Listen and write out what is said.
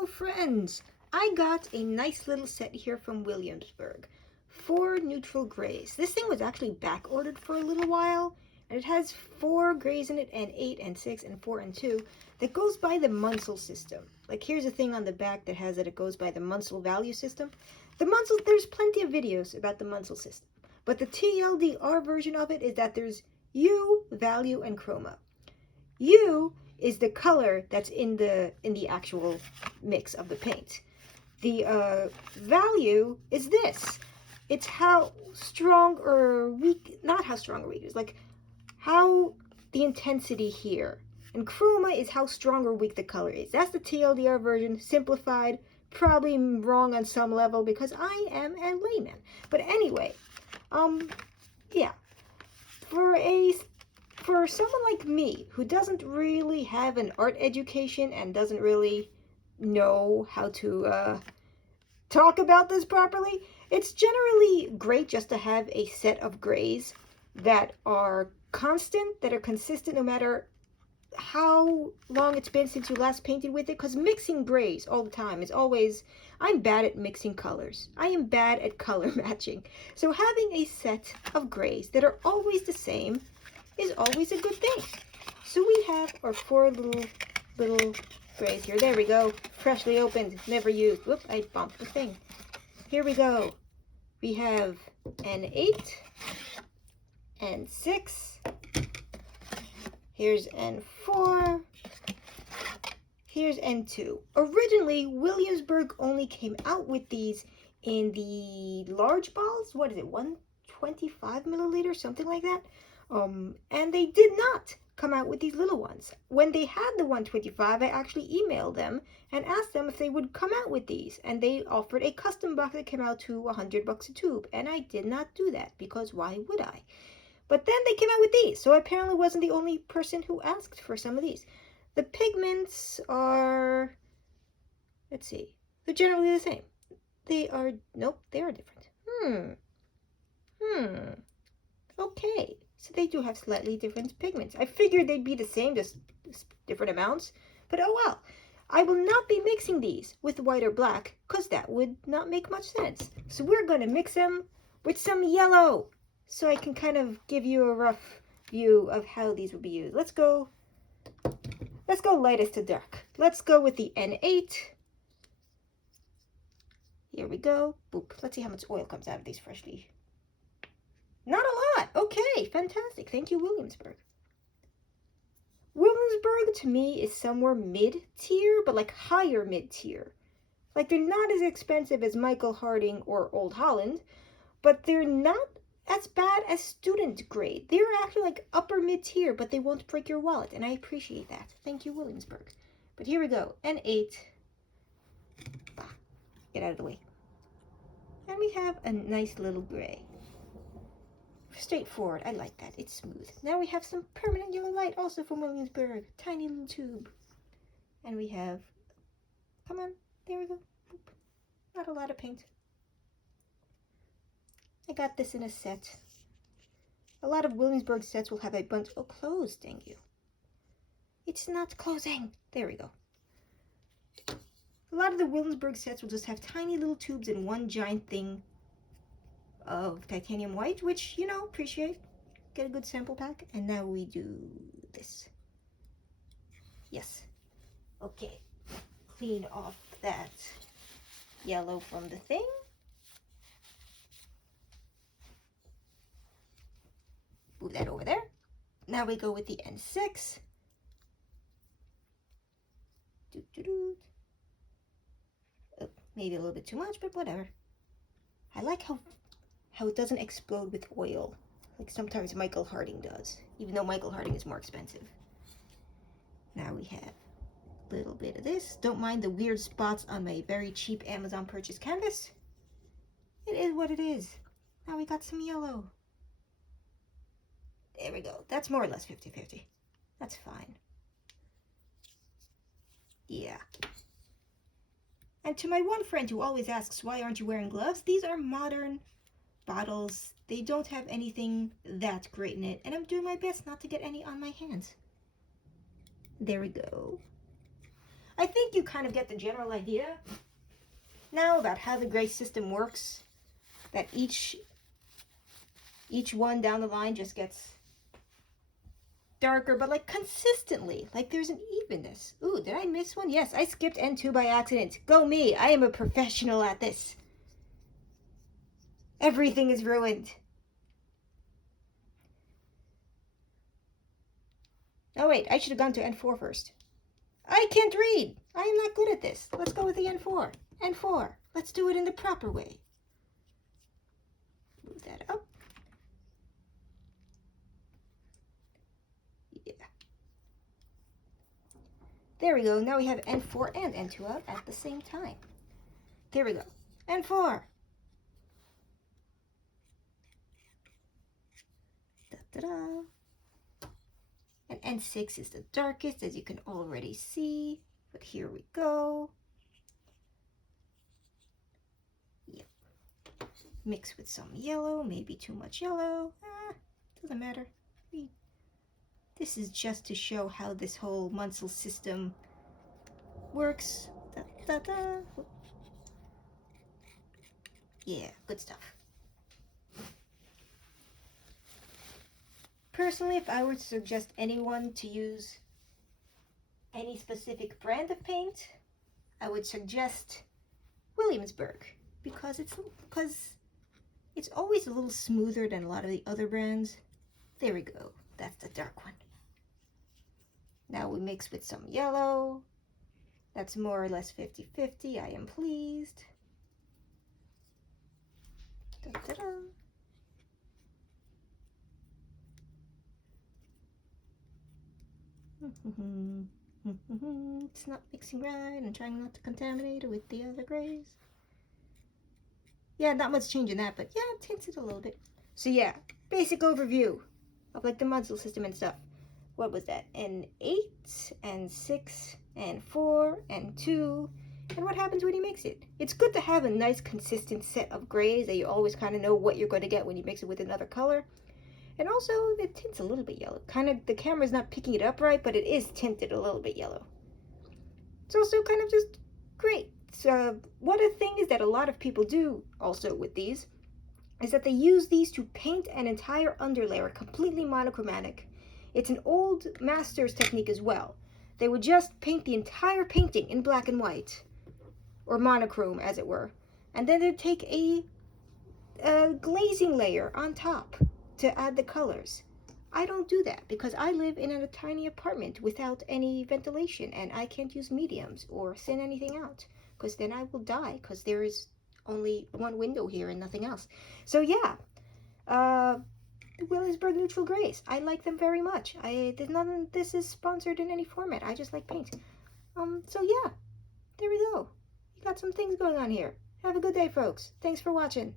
Hello friends! I got a nice little set here from Williamsburg. 4 neutral grays. This thing was actually back ordered for a little while, and it has 4 grays in it, and 8 and 6 and 4 and 2 that goes by the Munsell system. Like here's a thing on the back that has that it goes by the Munsell value system. The Munsell, there's plenty of videos about the Munsell system, but the TLDR version of it is that there's U, value, and chroma. U is the color that's in the actual mix of the paint. The value is this. It's how strong or weak, not how strong or weak, it's like how the intensity here. And chroma is how strong or weak the color is. That's the TLDR version, simplified, probably wrong on some level because I am a layman. But anyway, yeah. For someone like me, who doesn't really have an art education and doesn't really know how to talk about this properly, it's generally great just to have a set of grays that are constant, that are consistent no matter how long it's been since you last painted with it, because mixing grays all the time is always, I'm bad at mixing colors. I am bad at color matching. So having a set of grays that are always the same is always a good thing. So we have our 4 little grays here. There we go. Freshly opened, never used. Whoop, I bumped the thing. Here we go. We have an 8 and 6. Here's N4. Here's N2. Originally, Williamsburg only came out with these in the large balls. What is it? 125 milliliter, something like that. And they did not come out with these little ones. When they had the 125, I actually emailed them and asked them if they would come out with these. And they offered a custom box that came out to $100 a tube. And I did not do that because why would I? But then they came out with these. So I apparently wasn't the only person who asked for some of these. The pigments are, let's see, they're generally the same. They are, nope, they are different. Okay. So they do have slightly different pigments. I figured they'd be the same, just different amounts. But oh well. I will not be mixing these with white or black, because that would not make much sense. So we're going to mix them with some yellow, so I can kind of give you a rough view of how these will be used. Let's go lightest to dark. Let's go with the N8. Here we go. Boop. Let's see how much oil comes out of these freshly. Not a lot. Okay, fantastic. Thank you, Williamsburg. Williamsburg, to me, is somewhere mid-tier, but like higher mid-tier. Like, they're not as expensive as Michael Harding or Old Holland, but they're not as bad as student grade. They're actually like upper mid-tier, but they won't break your wallet, and I appreciate that. Thank you, Williamsburg. But here we go. N8. Get out of the way. And we have a nice little gray. Straightforward. I like that. It's smooth. Now we have some permanent yellow light, also from Williamsburg. Tiny little tube. And we have, come on, there we go. Boop. Not a lot of paint. I got this in a set. A lot of Williamsburg sets will have a bunch. Oh, closed, dang you. It's not closing. There we go. A lot of the Williamsburg sets will just have tiny little tubes in one giant thing of titanium white, which, you know, appreciate. Get a good sample pack. And now we do this. Yes. Okay. Clean off that yellow from the thing. Move that over there. Now we go with the N6. Oh, maybe a little bit too much, but whatever. I like how it doesn't explode with oil, like sometimes Michael Harding does, even though Michael Harding is more expensive. Now we have a little bit of this. Don't mind the weird spots on my very cheap Amazon purchase canvas. It is what it is. Now we got some yellow. There we go. That's more or less 50-50. That's fine. Yeah. And to my one friend who always asks, why aren't you wearing gloves? These are modern bottles. They don't have anything that great in it, and I'm doing my best not to get any on my hands. There we go. I think you kind of get the general idea now about how the gray system works. That each one down the line just gets darker, but like consistently, like there's an evenness. Ooh, did I miss one? Yes, I skipped N2 by accident. Go me, I am a professional at this. Everything is ruined. Oh wait, I should have gone to N4 first. I can't read. I am not good at this. Let's go with the N4. N4. Let's do it in the proper way. Move that up. Yeah. There we go. Now we have N4 and N2 out at the same time. There we go. N4. Da-da-da. And N6 is the darkest, as you can already see. But here we go. Yep. Mix with some yellow, maybe too much yellow. Doesn't matter. This is just to show how this whole Munsell system works. Da, da, da. Yeah, good stuff. Personally, if I were to suggest anyone to use any specific brand of paint, I would suggest Williamsburg, because it's always a little smoother than a lot of the other brands. There we go. That's the dark one. Now we mix with some yellow. That's more or less 50-50. I am pleased. Da, da, da. It's not mixing right. I'm trying not to contaminate it with the other grays. Yeah, not much change in that, but yeah, it tints it a little bit. So yeah, basic overview of like the Munsell system and stuff. What was that? N8, N6, N4, N2, and what happens when you mix it? It's good to have a nice consistent set of grays that you always kind of know what you're going to get when you mix it with another color. And also, it tints a little bit yellow. Kind of, the camera's not picking it up right, but it is tinted a little bit yellow. It's also kind of just great. So, one of the things that a lot of people do also with these is that they use these to paint an entire underlayer completely monochromatic. It's an old master's technique as well. They would just paint the entire painting in black and white, or monochrome as it were, and then they'd take a glazing layer on top to add the colors. I don't do that because I live in a tiny apartment without any ventilation, and I can't use mediums or thin anything out, because then I will die, because there is only one window here and nothing else. So yeah, the Williamsburg neutral grays, I like them very much. None of this is sponsored in any format. I just like paint. So yeah, there we go. You got some things going on here. Have a good day, folks. Thanks for watching.